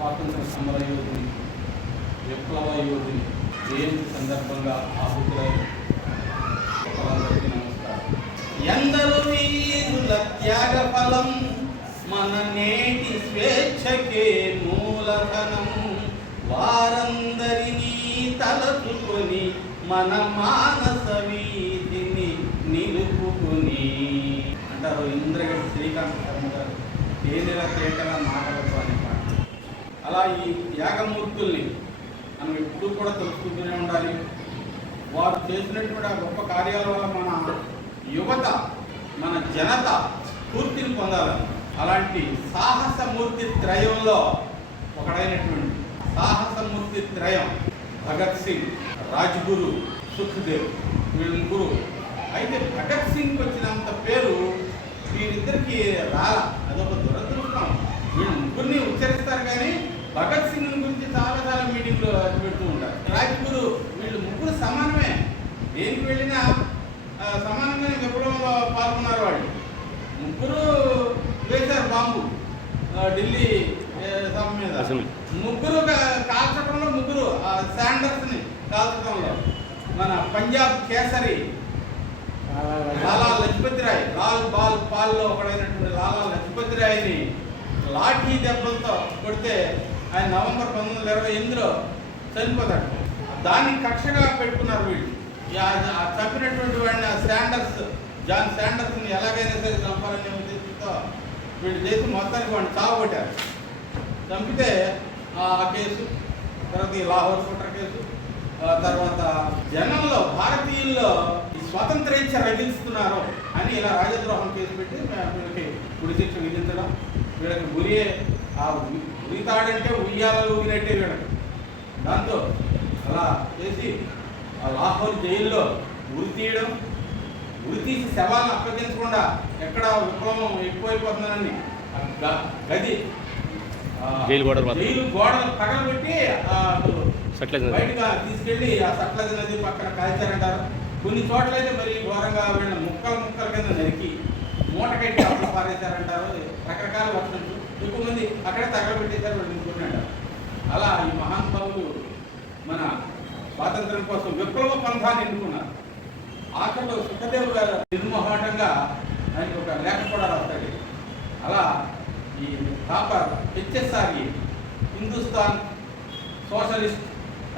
స్వాతంత్ర సమర యోధుని, విప్లవ యోధుని జయంతి సందర్భంగా ఆహుతులైన ఒకరందరికీ నమస్కారం. ఎందరో వీరుల త్యాగ ఫలం మన నేటి స్వేచ్ఛకే మూలధనం. వారందరినీ తలచుకొని మన మానస వీధిని నిలుపుకొని అంటారు ఇంద్రగడ్డి శ్రీకాంత్ శర్మ గారు తేనెల తేటల మాటలతో అనే పాట. అలా ఈ త్యాగమూర్తుల్ని మనం ఎప్పుడూ కూడా తెలుసుకుంటూనే ఉండాలి. వారు చేసినటువంటి ఆ గొప్ప కార్యాల వల్ల మన యువత, మన జనత స్ఫూర్తిని పొందాలని. అలాంటి సాహసమూర్తి త్రయంలో ఒకడైనటువంటి సాహసమూర్తి త్రయం భగత్ సింగ్, రాజ్గురు, సుఖ్దేవ్, వీళ్ళు ముగ్గురు. అయితే భగత్ సింగ్కి వచ్చినంత పేరు వీరిద్దరికి రాలా, అదొక దురదృష్టం. వీళ్ళు ముగ్గురిని ఉచ్చరిస్తారు కానీ భగత్ సింగ్ గురించి చాలా మీటింగ్లు పెడుతూ ఉంటారు. రాజ్గురు, వీళ్ళు ముగ్గురు సమానమే, దేనికి వెళ్ళినా సమానంగానే విప్లవంలో పాల్గొన్నారు. వాళ్ళు ముగ్గురు వేశారు బాంబు ఢిల్లీ సభ మీద. ముగ్గురు కాల్చడంలో, ముగ్గురు శాండర్స్ని కాల్చడంలో మన పంజాబ్ కేసరి లాలా లజపతి రాయ్, లాల్ బాల్ పాల్లో ఒకడైనటువంటి లాలా లజపతి రాయ్ని లాఠీ దెబ్బలతో కొడితే ఆయన నవంబర్ 1928లో చనిపోతాడు. దాన్ని కక్షగా పెట్టుకున్నారు వీళ్ళు. చంపినటువంటి వాడిని జాన్ శాండర్స్ని ఎలాగైనా సరే చంపాలనే ఉద్దేశంతో వీళ్ళు చేసి మొత్తానికి వాడిని చావగొట్టారు. చంపితే ఆ కేసు, తర్వాత ఈ లాహోర్ కుట్ర కేసు, తర్వాత జనంలో, భారతీయుల్లో ఈ స్వాతంత్రేచ్ఛ రగిలిస్తున్నారు అని ఇలా రాజద్రోహం కేసు పెట్టి వీళ్ళకి ఉరి శిక్ష విధించడం. వీళ్ళకి ఉరితాడంటే ఉయ్యాలలో ఊగినట్టే వీళ్ళకి. దాంతో అలా చేసి ఆ లాహోర్ జైల్లో ఉరి తీయడం, ఉరి తీసి శవాలను అప్పగించకుండా ఎక్కడ విప్లవం ఎక్కువైపోతుందని గది జైలు గోడలు పగలబెట్టి బయటగా తీసుకెళ్ళి ఆ సట్లెజ్ నది పక్కన కాల్చారంటారు. కొన్ని చోట్ల అయితే మరి ఘోరంగా వీళ్ళ ముక్కల కింద నరికి మూటకట్టి అప్పుడు పారేశారంటారు. రకరకాల వర్షన్లు, ఎక్కువ మంది అక్కడే తగలబెట్టేశారు వీళ్ళు అనుకుంటున్నాడు. అలా ఈ మహానుభావులు మన స్వాతంత్రం కోసం విప్లవ పంథాన్ని ఎన్నుకున్నారు. ఆఖరిలో సుఖదేవ్ గారు నిర్మోహాటంగా ఆయనకు ఒక లేఖ కూడా రాస్తాడు. అలా ఈ Thapar HSRE, Hindustan socialist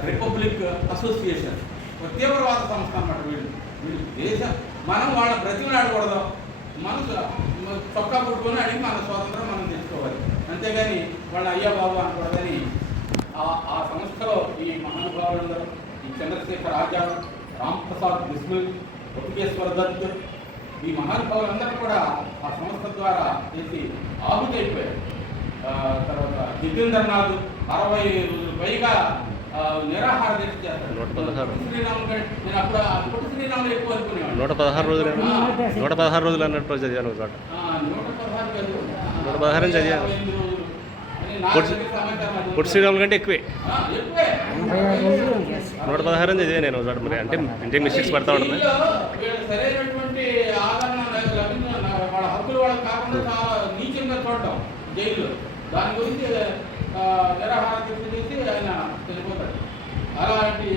republic association, ఒక తీవ్రవాద సంస్థ అన్నమాట. వీళ్ళు దేశం, మనం వాళ్ళ బ్రతిమలు ఆడకూడదు, మనం చొక్కా పుట్టుకొని అడిగి మన స్వాతంత్రం మనం తెచ్చుకోవాలి, అంతేగాని వాళ్ళ అయ్యా బాబు అనకూడదని ఆ సంస్థలో ఈ మహానుభావులందరూ, ఈ చంద్రశేఖర్ ఆజాద్, రాంప్రసాద్ బిస్మిల్, బతుకేశ్వర దత్, ఈ మహానుభావులందరూ కూడా ఆ సంస్థ ద్వారా చేసి ఆహుతైపోయారు. తర్వాత జితేంద్రనాథ్ 60 రోజులు పైగా నిరాహార దీక్ష చేస్తాడు. శ్రీరాములు కంటే నేను అప్పుడు శ్రీరాములు ఎక్కువ అనుకునేవాడు. 116 రోజులు అన్నట్టు చదివాను. 116 చదివాను. పొట్టి శ్రీరాములు కంటే ఎక్కువే 116 చదివా నేను. మరి అంటే ఇంటే మిస్టేక్స్ పడతా ఉంటుంది. సరైనటువంటి ఆదరణ వాళ్ళ హక్కులు వాళ్ళకి కాకుండా చాలా నీచంగా చూడటం జైల్లో, దాని గురించి నిరాహార దీక్ష చేసి ఆయన చనిపోతాడు. అలాంటి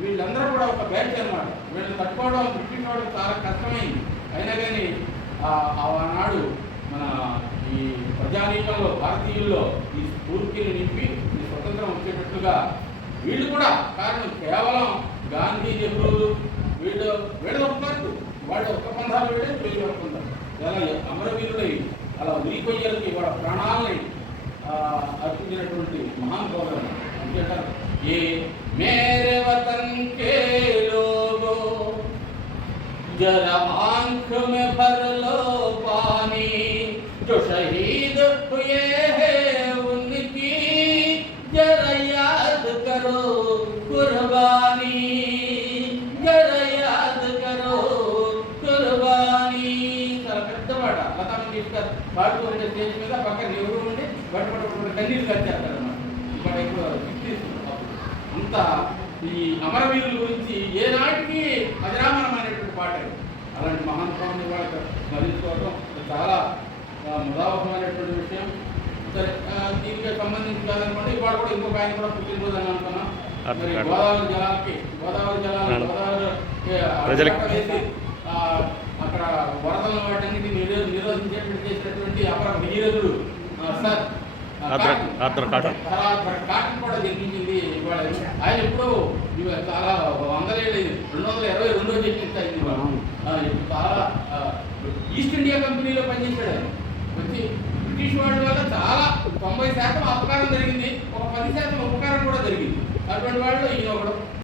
వీళ్ళందరూ కూడా ఒక బ్యాచ్ అనమాట. వీళ్ళని తట్టుకోవడం బ్రిటిష్ వాళ్ళకి చాలా కష్టమైంది. అయినా కానీ ఆనాడు మన ఈ ప్రజానీకంలో, భారతీయుల్లో ఈ స్ఫూర్తిని నింపి ఈ స్వతంత్రం వచ్చేటట్లుగా వీళ్ళు కూడా కారణం. కేవలం గాంధీ, నెహ్రూలు వీళ్ళ ఒప్పుకోరు, వాళ్ళు ఒక్క పంథాలు వీళ్ళే వీళ్ళు అనుకుంటారు. ఇలా అమరవీరులై అలా ఉరికొయ్యలకి వాళ్ళ ప్రాణాలని అర్పించినటువంటి మహానుభావులు అంటారు. ఏ మేరే వతన్ కే లోగో జరా ఆంఖ్ మే భర్ లో పానీ जो शहीद हुए हैं उनकी जरा याद करो कुर्बानी, जरा याद करो कुर्बानी. చాలా పెద్దవాడ లతా మంగేష్కర్ పాడుతూ ఉండే స్టేజ్ మీద పక్కన ఎవరు ఉండి బట్టి కన్నీళ్ళు కచ్చేస్తారన్నమాట. ఇప్పుడు అంత ఈ అమరవీరుల గురించి ఏనాటికి అజరామరమైనటువంటి పాట. అలాంటి మహానుభావుని వాళ్ళకి స్మరించుకోవడం చాలా ముదావహమైనటువంటి విషయం. సరే దీనికి సంబంధించి కాదనుకోండి ఇవాళ కూడా ఇంకొక ఆయన కూడా పుట్టినరోజు అని అనుకున్నాం. మరి అర్థం గోదావరి జలాలు ప్రజలకు వేసి అక్కడ వరదలను వాటన్నిటి నిరోధించేటువంటి చేసినటువంటి అపర విజయుడు సార్ కాటన్ కూడా జన్మించింది ఇవాళ. ఆయన ఎప్పుడో చాలా 222 జన్మించాయి. చాలా ఈస్ట్ ఇండియా కంపెనీలో పనిచేశాడు ఆయన. వచ్చి బ్రిటిష్ వాళ్ళ వల్ల చాలా 90% అపకారం జరిగింది, ఒక 10% ఉపకారం కూడా జరిగింది. అటువంటి వాళ్ళు ఈయన ఒకడు.